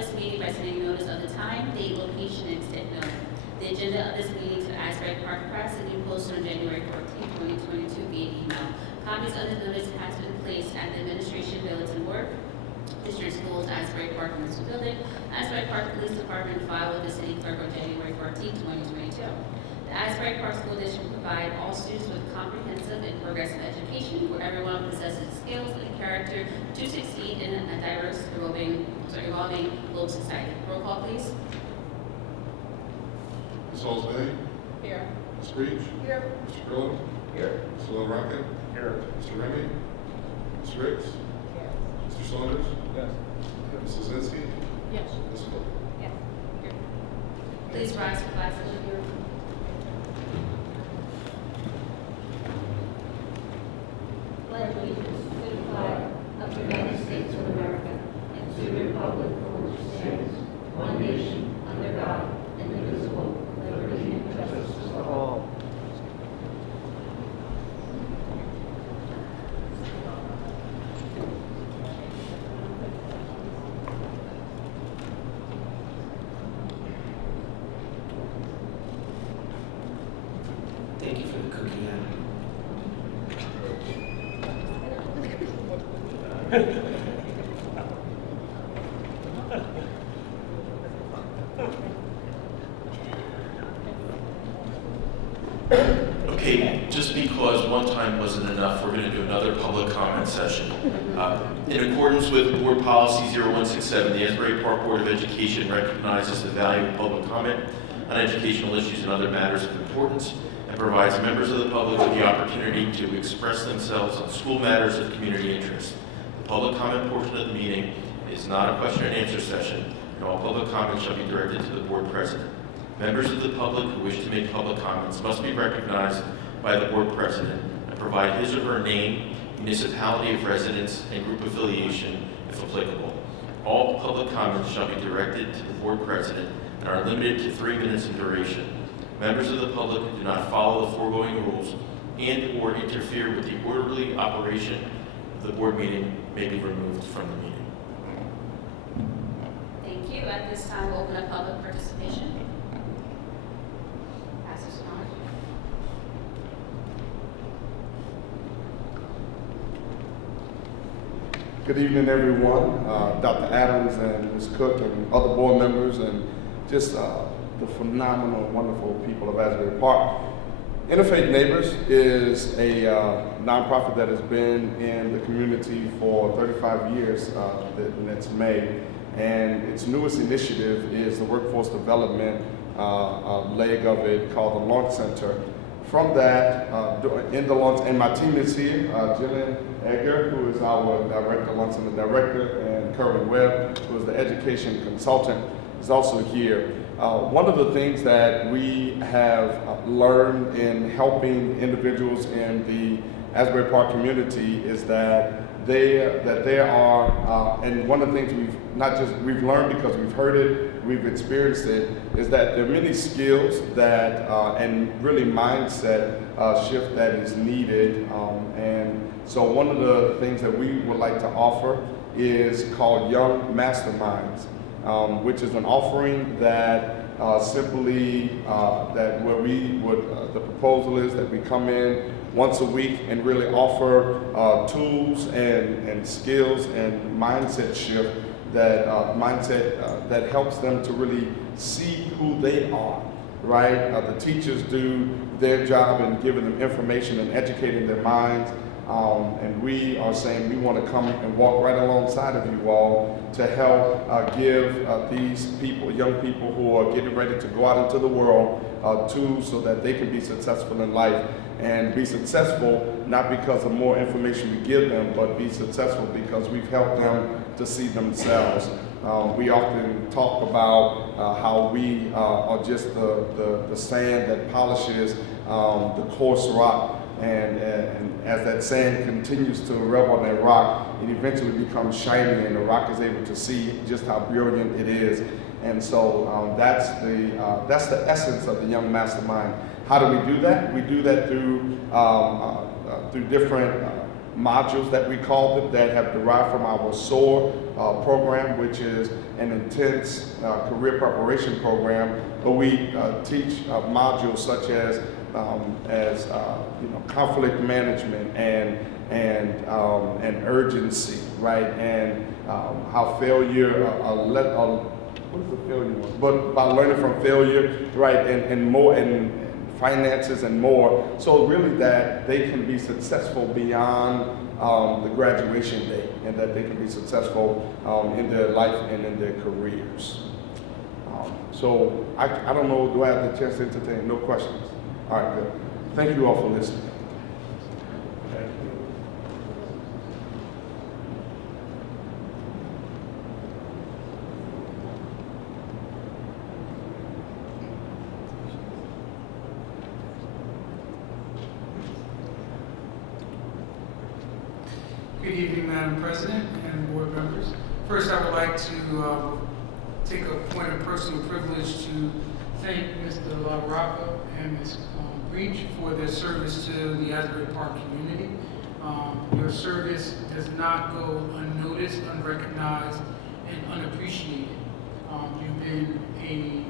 this meeting by sending notice of the time, date, location, and extent known. The agenda of this meeting to the Asbury Park Press will be posted on January 14, 2022 via email. Copies of the notice has been placed at the Administration Bulletin Board, District Schools, Asbury Park Municipal Building, Asbury Park Police Department, filed with the City Clerk on January 14, 2022. The Asbury Park School District provide all students with comprehensive and progressive education where everyone possesses skills and character to succeed in a diverse, evolving global society. Roll call, please. Ms. Osborne? Here. Ms. Breach? Here. Mr. Grillo? Here. Mr. LaRocca? Here. Mr. Remy? Ms. Ricks? Yes. Mr. Saunders? Yes. Mrs. Zinsky? Yes. Ms. Cook? Yes. Please rise for flag salute. Pledge allegiance to the flag of the United States of America and to the republic for which it stands, one nation, under God, indivisible, with liberty and justice for all. Thank you for the cookie, Adam. Okay, just because one time wasn't enough, we're going to do another public comment session. In accordance with Board Policy 0167, the Asbury Park Board of Education recognizes the value of public comment on educational issues and other matters of importance, and provides members of the public with the opportunity to express themselves on school matters of community interest. The public comment portion of the meeting is not a question and answer session, and all public comments shall be directed to the board president. Members of the public who wish to make public comments must be recognized by the board president and provide his or her name, municipality of residence, and group affiliation, if applicable. All public comments shall be directed to the board president and are limited to 3 minutes in duration. Members of the public who do not follow the foregoing rules and/or interfere with the orderly operation of the board meeting may be removed from the meeting. Thank you. At this time, we'll open up public participation. Pastor Saunders. Good evening, everyone. Dr. Adams and Ms. Cook and other board members and just the phenomenal, wonderful people of Asbury Park. Interfaith Neighbors is a nonprofit that has been in the community for 35 years next May. And its newest initiative is the workforce development leg of it called the Launch Center. From that, in the launch, and my team is here, Jillian Edgar, who is our director, Launch Center director, and Curry Webb, who is the education consultant, is also here. One of the things that we have learned in helping individuals in the Asbury Park community is that there are, and one of the things we've learned because we've heard it, we've experienced it, is that there are many skills that, and really mindset shift that is needed. And so one of the things that we would like to offer is called Young Masterminds, which is an offering that the proposal is that we come in once a week and really offer tools and skills and mindset shift that helps them to really see who they are, right? The teachers do their job in giving them information and educating their minds. And we are saying we want to come and walk right alongside of you all to help give these people, young people who are getting ready to go out into the world, tools so that they can be successful in life. And be successful not because of more information we give them, but be successful because we've helped them to see themselves. We often talk about how we are just the sand that polishes the coarse rock. And as that sand continues to rub on that rock, it eventually becomes shiny, and the rock is able to see just how brilliant it is. And so that's the essence of the Young Mastermind. How do we do that? We do that through different modules that we call them that have derived from our SOAR program, which is an intense career preparation program. But we teach modules such as conflict management and urgency, right? And how failure, what is the failure one? But by learning from failure, right? And more, and finances and more. So really that they can be successful beyond the graduation date, and that they can be successful in their life and in their careers. So I don't know, do I have the chance to entertain? No questions? All right, good. Thank you all for listening. Good evening, Madam President and board members. First, I would like to take a point of personal privilege to thank Mr. LaRocca and Ms. Breach for their service to the Asbury Park community. Your service does not go unnoticed, unrecognized, and unappreciated. You've been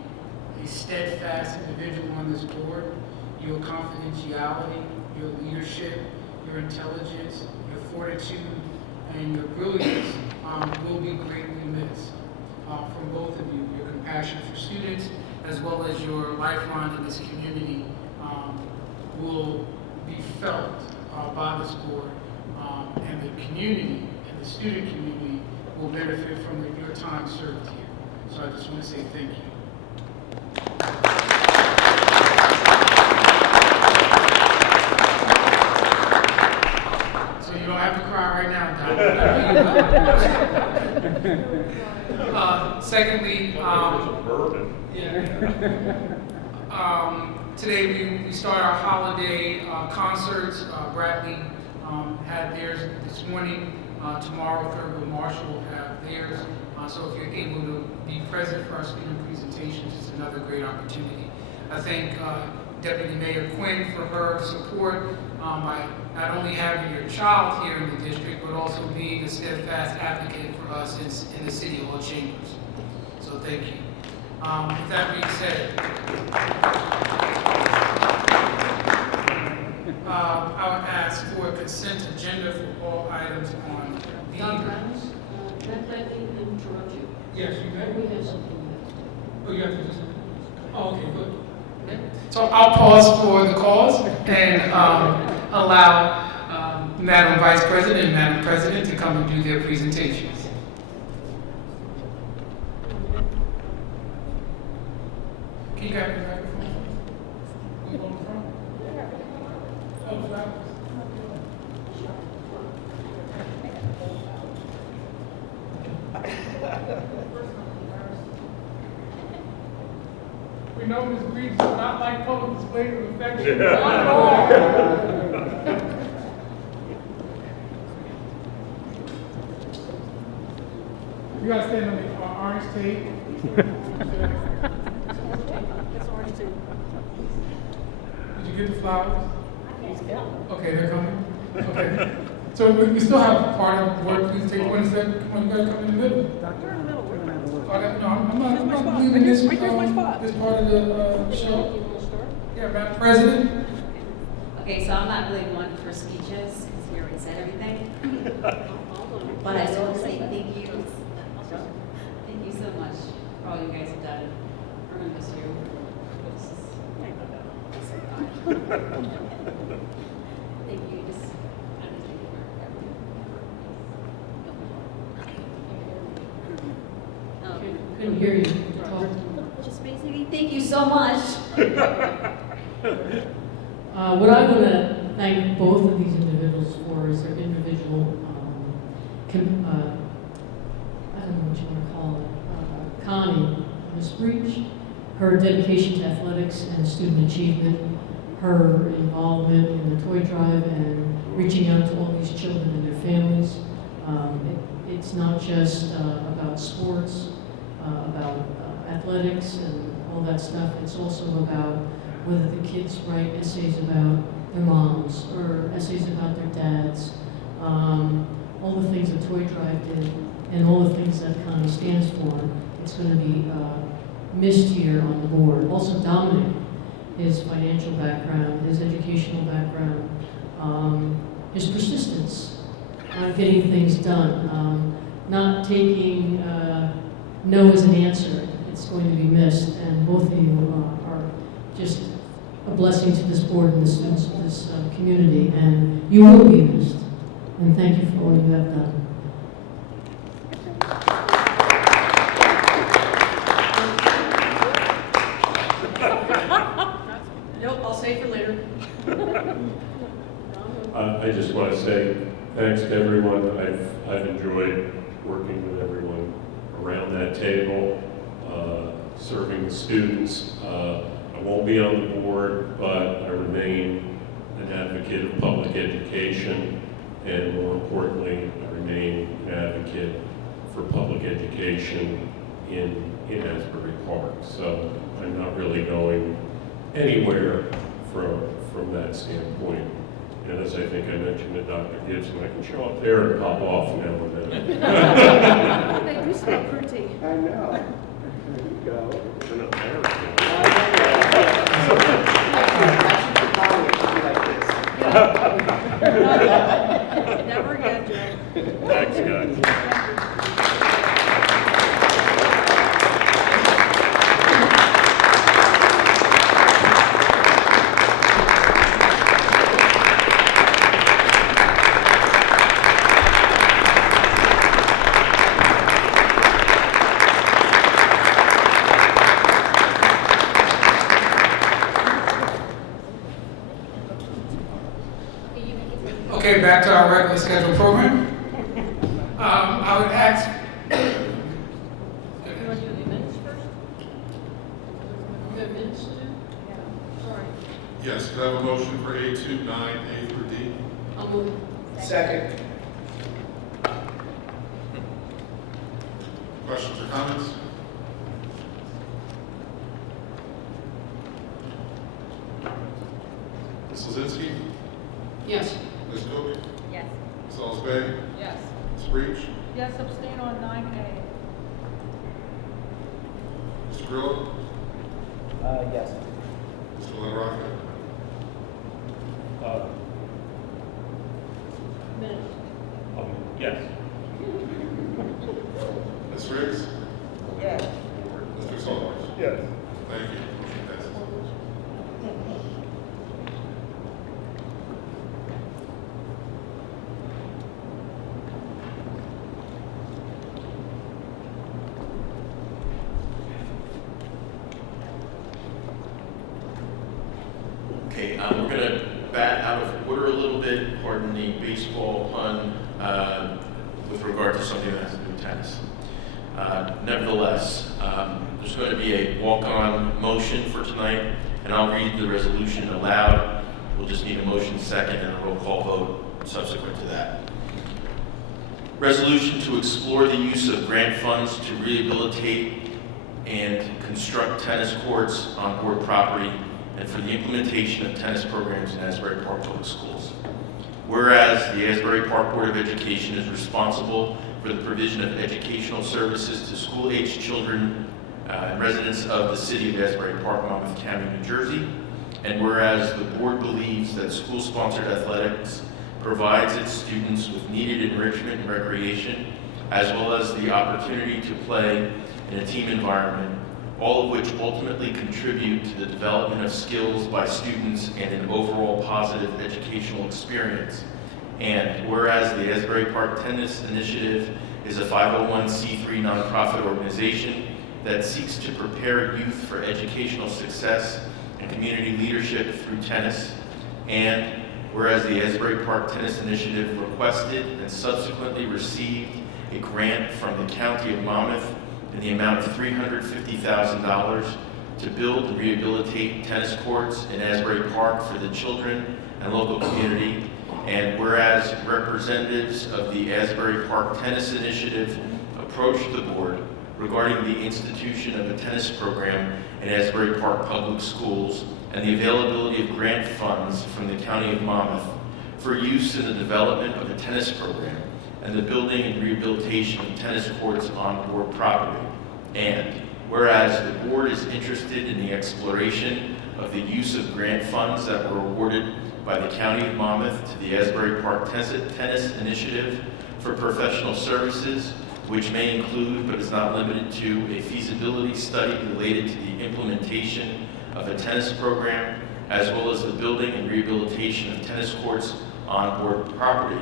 a steadfast individual on this board. Your confidentiality, your leadership, your intelligence, your fortitude, and your brilliance will be greatly missed from both of you. Your compassion for students, as well as your lifeline in this community, will be felt by this board, and the community and the student community will benefit from your time served here. So I just want to say thank you. So you don't have to cry right now, Don. Secondly, today we start our holiday concerts. Bradley had theirs this morning. Tomorrow, Thurgood Marshall will have theirs. So if you're able to be present for our student presentations, it's another great opportunity. I thank Deputy Mayor Quinn for her support by not only having your child here in the district, but also being a steadfast advocate for us in the City Hall chambers. So thank you. With that being said, I would ask for a consent agenda for all items on the. Dr. Adams, let me interrupt you. Yes, you may. We have something. Oh, you have to just. Oh, okay, good. Okay. So I'll pause for the cause and allow Madam Vice President and Madam President to come and do their presentations. Can you grab the microphone? Will you go in front? Oh, flowers. We know Ms. Breach does not like public displays of affection. Not at all. You gotta stand on the orange tape. It's orange too. Did you get the flowers? Okay, they're coming. Okay. So we still have part of the board presentation. When is that? When you guys come in the middle? We're in the middle. I'm not leaving this part of the show. Yeah, Madam President. Okay, so I'm not really one for speeches, because we already said everything. But I just want to say thank you. Thank you so much for all you guys have done. We're going to miss you. Thank you. Couldn't hear you. Just basically, thank you so much. What I want to thank both of these individuals for is their individual, I don't know what you want to call it, Connie, Ms. Breach, her dedication to athletics and student achievement, her involvement in the toy drive and reaching out to all these children and their families. It's not just about sports, about athletics and all that stuff. It's also about whether the kids write essays about their moms or essays about their dads. all the things that Toy Drive did, and all the things that Connie stands for. It's going to be missed here on the board. Also, Dominic, his financial background, his educational background, his persistence on getting things done, not taking no as an answer. It's going to be missed, and both of you are just a blessing to this board and the students of this community, and you will be missed. And thank you for all you have done. Nope, I'll save for later. I just want to say thanks to everyone. I've enjoyed working with everyone around that table, serving the students. I won't be on the board, but I remain an advocate of public education, and more importantly, I remain an advocate for public education in Asbury Park. So I'm not really going anywhere from that standpoint. And as I think I mentioned to Dr. Gibson, I can show up there and pop off now and then. They do smell pretty. I know. There you go. It's an American. Never again, Joe. Thanks, guys. Okay, back to our regular scheduled program. I would ask. You want to do the minutes first? You have minutes to do? Sorry. Yes, could I have a motion for A2, 9, A through D? I'll move. Second. Questions or comments? Ms. Lozinski? Yes. Ms. Kobe? Yes. Ms. Osbaty? Yes. Ms. Breach? Yes, abstain on 9A. Mr. Grillo? Yes. Mr. LaRocca? Minutes. Yes. Ms. Riggs? Yes. Mr. Saunders? Yes. Thank you. Motion passes. Okay, we're going to bat out of order a little bit, pardon the baseball pun, with regard to something that has to do with tennis. Nevertheless, there's going to be a walk-on motion for tonight, and I'll read the resolution aloud. We'll just need a motion second and a roll call vote subsequent to that. Resolution to explore the use of grant funds to rehabilitate and construct tennis courts on board property and for the implementation of tennis programs in Asbury Park Public Schools. Whereas the Asbury Park Board of Education is responsible for the provision of educational services to school-aged children and residents of the city of Asbury Park, Monmouth County, New Jersey. And whereas the board believes that school-sponsored athletics provides its students with needed enrichment and recreation, as well as the opportunity to play in a team environment, all of which ultimately contribute to the development of skills by students and an overall positive educational experience. And whereas the Asbury Park Tennis Initiative is a 501c3 nonprofit organization that seeks to prepare youth for educational success and community leadership through tennis. And whereas the Asbury Park Tennis Initiative requested and subsequently received a grant from the County of Monmouth in the amount of $350,000 to build and rehabilitate tennis courts in Asbury Park for the children and local community. And whereas representatives of the Asbury Park Tennis Initiative approached the board regarding the institution of a tennis program in Asbury Park Public Schools and the availability of grant funds from the County of Monmouth for use in the development of a tennis program and the building and rehabilitation of tennis courts on board property. And whereas the board is interested in the exploration of the use of grant funds that were awarded by the County of Monmouth to the Asbury Park Tennis Initiative for professional services, which may include but is not limited to a feasibility study related to the implementation of a tennis program, as well as the building and rehabilitation of tennis courts on board property.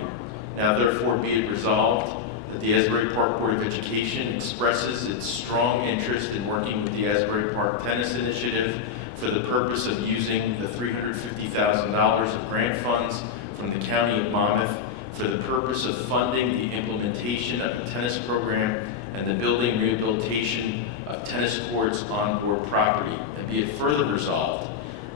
Now therefore be it resolved that the Asbury Park Board of Education expresses its strong interest in working with the Asbury Park Tennis Initiative for the purpose of using the $350,000 of grant funds from the County of Monmouth for the purpose of funding the implementation of a tennis program and the building and rehabilitation of tennis courts on board property. And be it further resolved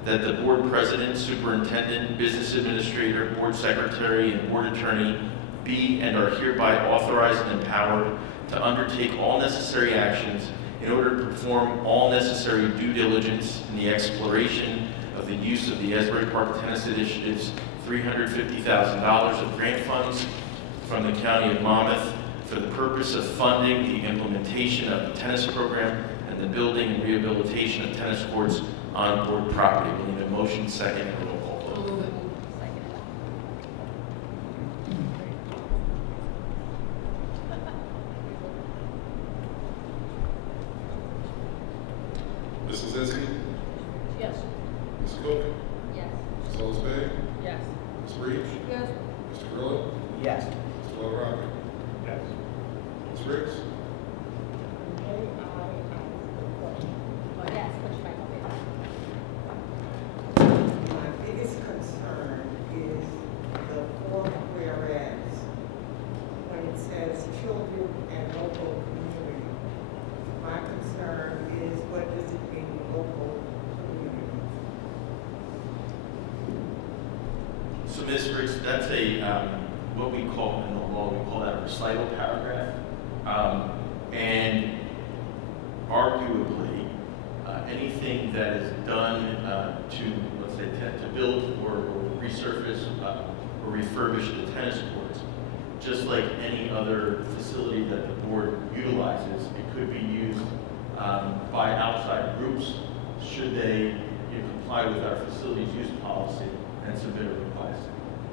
that the board president, superintendent, business administrator, board secretary, and board attorney be and are hereby authorized and empowered to undertake all necessary actions in order to perform all necessary due diligence in the exploration of the use of the Asbury Park Tennis Initiative's $350,000 of grant funds from the County of Monmouth for the purpose of funding the implementation of the tennis program and the building and rehabilitation of tennis courts on board property. We need a motion, second, and a roll call vote. I'll move it. Mrs. Zesky? Yes. Ms. Cook? Yes. Ms. Ellisberry? Yes. Ms. Reach? Yes. Mr. Grillo? Yes. Mr. LaRocca? Yes. Ms. Riggs? Yes. My biggest concern is the fourth whereas, when it says children and local community. My concern is what does it mean, local community? So, Ms. Riggs, that's a, what we call in the law, we call that a recital paragraph. And arguably, anything that is done to, let's say, to build or resurface or refurbish the tennis courts, just like any other facility that the board utilizes, it could be used by outside groups should they comply with our facilities use policy and submit a request.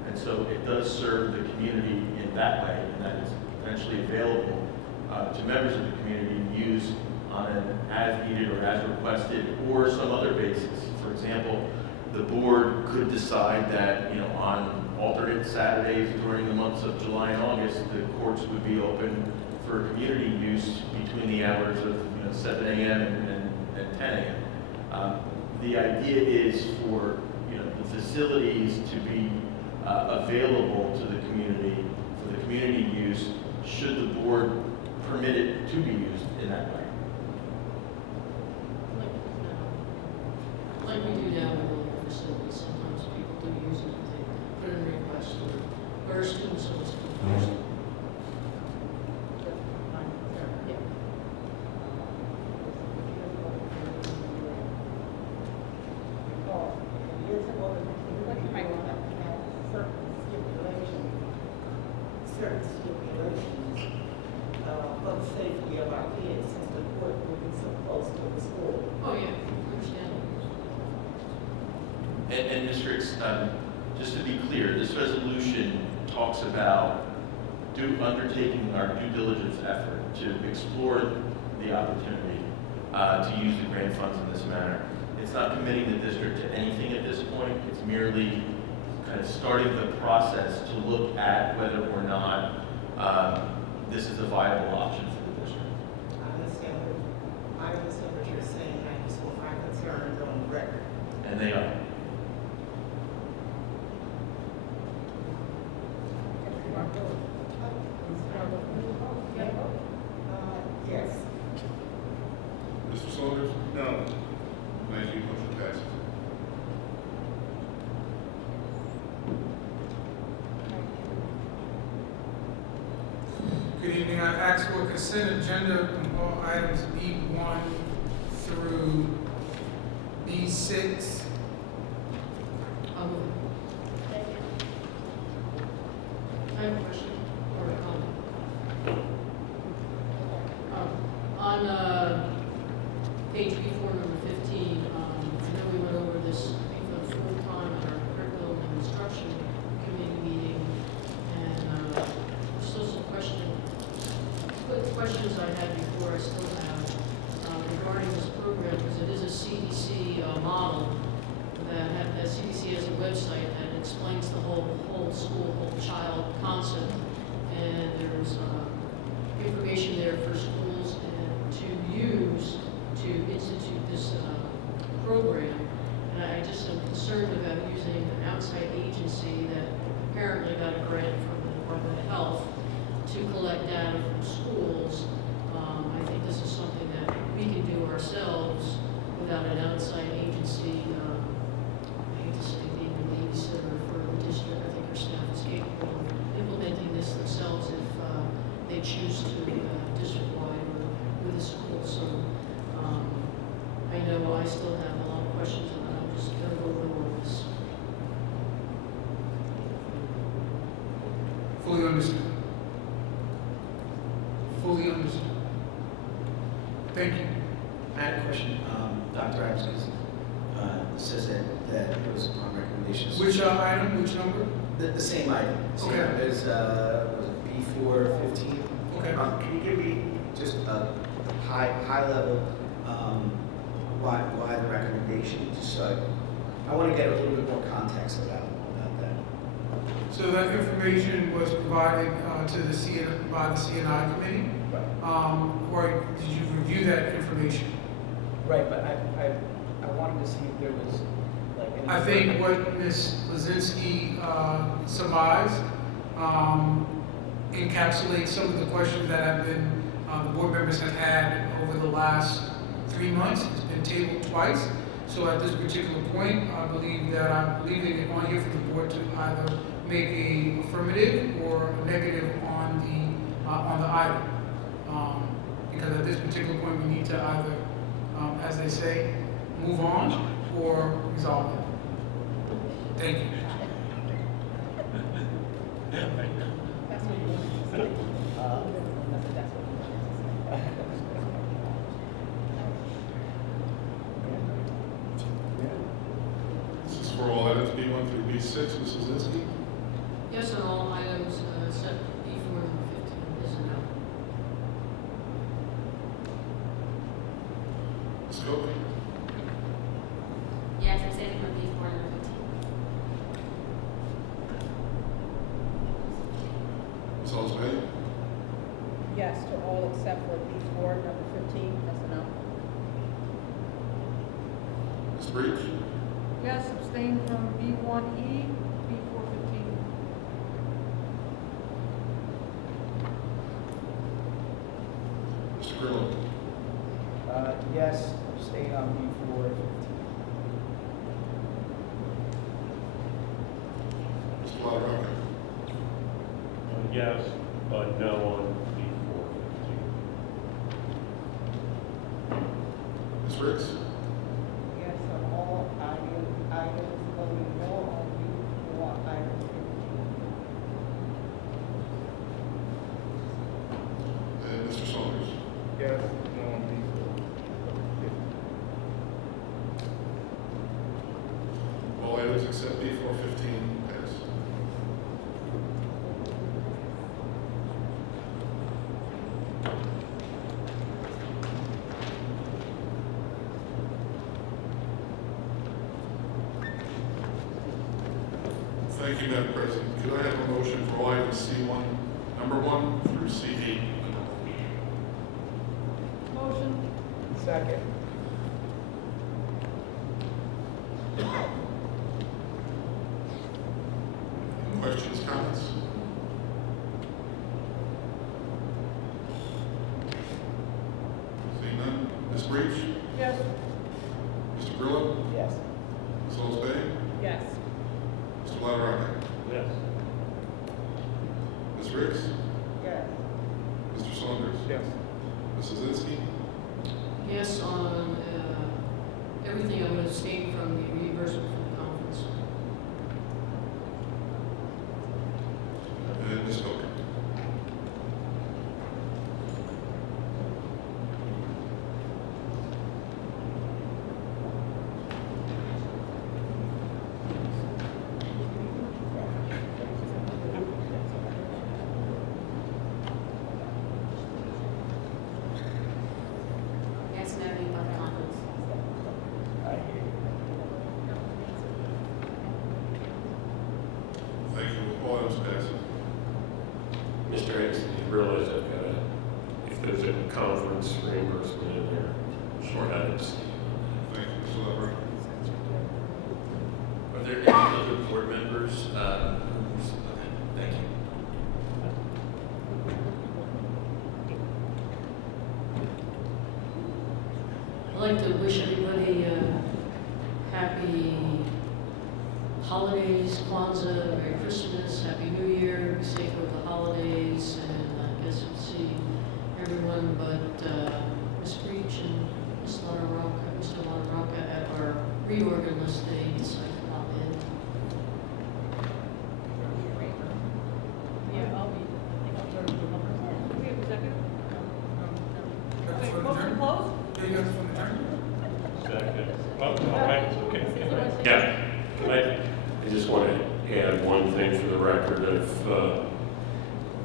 And so it does serve the community in that way, and that is potentially available to members of the community to use on an as needed or as requested or some other basis. For example, the board could decide that, on alternate Saturdays during the months of July and August, the courts would be open for community use between the hours of 7 a.m. and 10 a.m. The idea is for the facilities to be available to the community for the community use should the board permit it to be used in that way. Like we do now in all our facilities, sometimes people do use it, they put in a request, or our students always come first. Certain stipulations for the safety of our kids, since the court will be so close to the school. Oh, yeah, understand. And Ms. Riggs, just to be clear, this resolution talks about undertaking our due diligence effort to explore the opportunity to use the grant funds in this manner. It's not committing the district to anything at this point. It's merely kind of starting the process to look at whether or not this is a viable option for the district. I understand what you're saying, I just want my concerns on the record. And they are. Yes. Mr. Saunders? No. Thank you. Motion passes. Good evening. I ask for a consent agenda on all items B1 through B6. I'll move it. concept, and there's information there for schools and to use to institute this program. And I just am concerned about using an outside agency that apparently got a grant from the Department of Health to collect data from schools. I think this is something that we can do ourselves without an outside agency. I hate to say being a babysitter for the district. I think our staff is capable of implementing this themselves if they choose to district-wide or with a school. So I know I still have a lot of questions, and I'm just going to go over this. Fully understood. Fully understood. Thank you. I had a question, Dr. Adams, because it says that it was upon recommendations. Which item, which number? The same item. Same Okay. item as, was it B415? Okay. Can you give me just a high level, why the recommendation? Just so I want to get a little bit more context about that. So that information was provided to the by the CNI committee? Right. Or did you review that information? Right, but I wanted to see if there was like any. I think what Ms. Lazinski surmised encapsulates some of the questions that have been, the board members have had over the last 3 months. It's been tabled twice. So at this particular point, I believe that I'm leaving it on here for the board to either make a affirmative or a negative on the item. Because at this particular point, we need to either, as they say, move on or resolve it. Thank you. That's what you want to say. This is for all items B1 through B6, Mrs. Zinsky. Yes, on all items except B4 and 15 is a no. Ms. Cook. Yes, I'm saying for B4 and 15. Ms. Osmond. Yes to all except for B4, number 15, that's a no. Ms. Breach. Yes, abstain from B1E, B4, 15. Mr. Grillo. Yes, abstain on B4, 15. Mr. LaRocca. Yes, but no on B415. Ms. Ricks. Yes, on all items, voting no on B4, item 15. And Mr. Saunders. Yes, no on B4. All items except B415 pass. Thank you, Madam President. Could I have a motion for all items C1, number 1 through C8? Motion. Second. Questions, comments? Seeing none. Ms. Breach? Yes. Mr. Grillo? Yes. Ms. Osmond? Yes. Mr. LaRocca? Yes. Ms. Ricks? Yes. Mr. Saunders? Yes. Mrs. Zinsky? Yes on everything. I'm going to abstain from the reimbursement from the conference. And Ms. Cook? Yes, no, about the conference. I hear you. I'd like to wish everybody happy holidays, Kwanzaa, Merry Christmas, Happy New Year, be safe over the holidays, and I guess we'll see everyone but Ms. Breach and Mr. LaRocca at our reorgan list day, so I can pop in. Yeah, I'll be, I think I'll turn to the number. Do we have a second? Got the Wait, phone motion adjourned? closed? Yeah, you got the phone adjourned? Second. Oh, okay. Yeah. I just want to add one thing for the record of,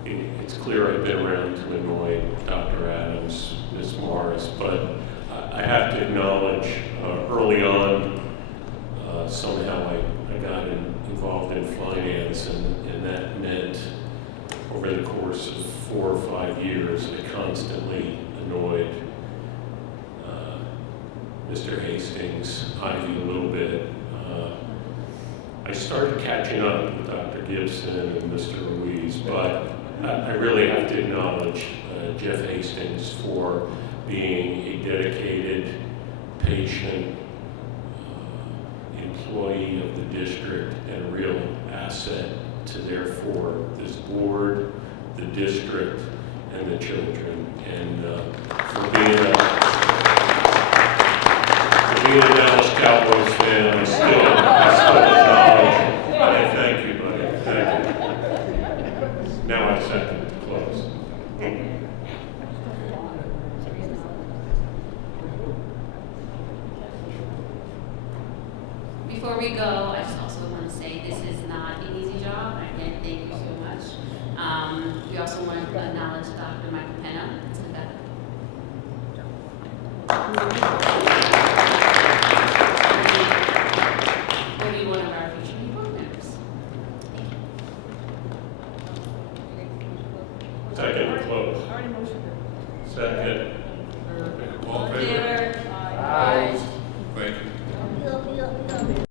it's clear I've been around to annoy Dr. Adams, Ms. Morris, but I have to acknowledge early on, somehow I got involved in finance, and that meant over the course of 4 or 5 years, I constantly annoyed Mr. Hastings, Ivy a little bit. I started catching up with Dr. Gibson and Mr. Ruiz, but I really have to acknowledge Jeff Hastings for being a dedicated, patient employee of the district and a real asset to therefore this board, the district, and the children. And for being a Dallas Cowboys fan, I still acknowledge. Thank you, buddy. Thank you. Now I second to close. Before we go, I just also want to say this is not an easy job. Again, thank you so much. We also want to acknowledge Dr. Michael Penna. To the back. Will be one of our future new board members. Thank you. Second to close. Already motioned. Second. All in favor? Favor? Aye. Thank you.